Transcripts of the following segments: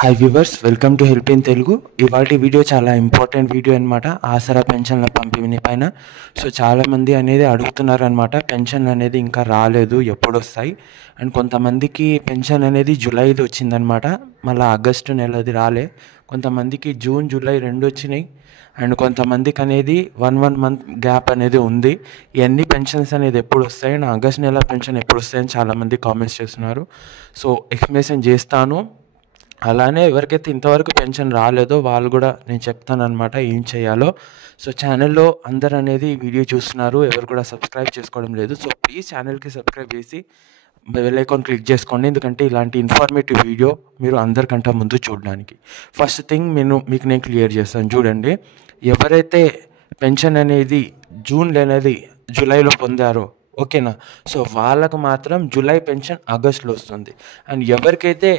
Hi viewers, welcome to help in Telugu. ఇవాళ video చాలా important video అనమాట. ఆసరా పెన్షన్ల పంపిణీ పైన. సో చాలామంది అనేది అడుగుతున్నారు అనమాట, పెన్షన్ అనేది ఇంకా రాలేదు, ఎప్పుడు వస్తాయి. అండ్ కొంతమందికి పెన్షన్ అనేది జూలైది వచ్చిందనమాట, మళ్ళీ ఆగస్టు నెలది రాలే. కొంతమందికి జూన్ జూలై రెండు వచ్చినాయి. అండ్ కొంతమందికి అనేది వన్ మంత్ గ్యాప్ అనేది ఉంది. ఇవన్నీ పెన్షన్స్ అనేది ఎప్పుడు వస్తాయి, నా ఆగస్ట్ నెల పెన్షన్ ఎప్పుడు వస్తాయని చాలామంది కామెంట్స్ చేస్తున్నారు. సో ఎక్స్ప్లెనేషన్ చేస్తాను. అలానే ఎవరికైతే ఇంతవరకు పెన్షన్ రాలేదో వాళ్ళు కూడా నేను చెప్తానమాట ఏం చేయాలో. సో ఛానల్లో అందరు అనేది వీడియో చూస్తున్నారు, ఎవరు కూడా సబ్స్క్రైబ్ చేసుకోవడం లేదు. సో ప్లీజ్ ఛానల్కి సబ్స్క్రైబ్ చేసి బెల్ ఐకాన్ క్లిక్ చేసుకోండి, ఎందుకంటే ఇలాంటి ఇన్ఫర్మేటివ్ వీడియో మీరు అందరికంటే ముందు చూడడానికి. ఫస్ట్ థింగ్ మీకు నేను క్లియర్ చేస్తాను. చూడండి, ఎవరైతే పెన్షన్ అనేది జూలైలో పొందారో, ఓకేనా, సో వాళ్ళకు మాత్రం జూలై పెన్షన్ ఆగస్టులో వస్తుంది. అండ్ ఎవరికైతే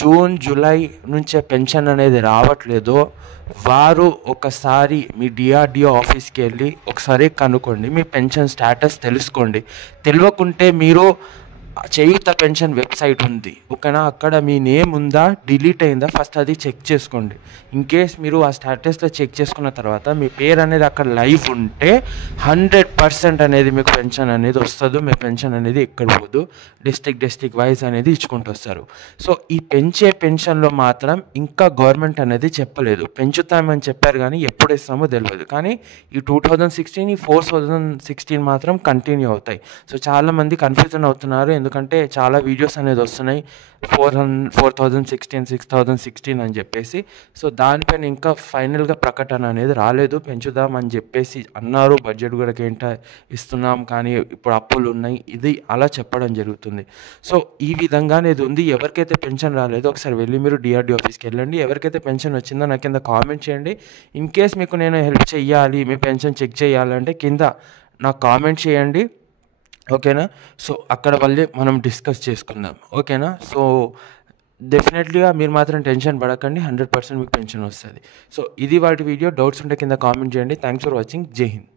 జూన్ జూలై నుంచే పెన్షన్ అనేది రావట్లేదో వారు ఒకసారి మీ డిఆర్డిఓ ఆఫీస్కి వెళ్ళి ఒకసారి కనుక్కోండి, మీ పెన్షన్ స్టేటస్ తెలుసుకోండి. తెలియకుంటే మీరు చేయూత పెన్షన్ వెబ్సైట్ ఉంది, ఓకేనా, అక్కడ మీ నేమ్ ఉందా, డిలీట్ అయిందా, ఫస్ట్ అది చెక్ చేసుకోండి. ఇన్ కేస్ మీరు ఆ స్టేటస్లో చెక్ చేసుకున్న తర్వాత మీ పేరు అనేది అక్కడ లైవ్ ఉంటే 100% అనేది మీకు పెన్షన్ అనేది వస్తుంది. మీ పెన్షన్ అనేది ఎక్కడ పోదు, డిస్ట్రిక్ట్ వైజ్ అనేది ఇచ్చుకుంటూ వస్తారు. సో ఈ పెంచే పెన్షన్లో మాత్రం ఇంకా గవర్నమెంట్ అనేది చెప్పలేదు, పెంచుతామని చెప్పారు కానీ ఎప్పుడు ఇస్తామో తెలియదు. కానీ ఈ 2016 ఈ 2016 మాత్రం కంటిన్యూ అవుతాయి. సో చాలామంది కన్ఫ్యూజన్ అవుతున్నారు, ఎందుకంటే చాలా వీడియోస్ అనేది వస్తున్నాయి 4016 6016 అని చెప్పేసి. సో దానిపైన ఇంకా ఫైనల్గా ప్రకటన అనేది రాలేదు. పెంచుదామని చెప్పేసి అన్నారు, బడ్జెట్ కూడా ఏంటో ఇస్తున్నాం కానీ ఇప్పుడు అప్పులు ఉన్నాయి, ఇది అలా చెప్పడం జరుగుతుంది. సో ఈ విధంగా అనేది ఉంది. ఎవరికైతే పెన్షన్ రాలేదో ఒకసారి వెళ్ళి మీరు డిఆర్డిఓ ఆఫీస్కి వెళ్ళండి. ఎవరికైతే పెన్షన్ వచ్చిందో నాకు కింద కామెంట్ చేయండి. ఇన్ కేస్ మీకు నేను హెల్ప్ చేయాలి, మీ పెన్షన్ చెక్ చేయాలంటే కింద నాకు కామెంట్ చేయండి, ఓకేనా. సో అక్కడ వల్లే మనం డిస్కస్ చేసుకుందాం, ఓకేనా. సో డెఫినెట్లీగా మీరు మాత్రం టెన్షన్ పడకండి, 100% మీకు పెన్షన్ వస్తుంది. సో ఇది వాటి వీడియో. డౌట్స్ ఉంటే కింద కామెంట్ చేయండి. Thanks for watching. జై హింద్.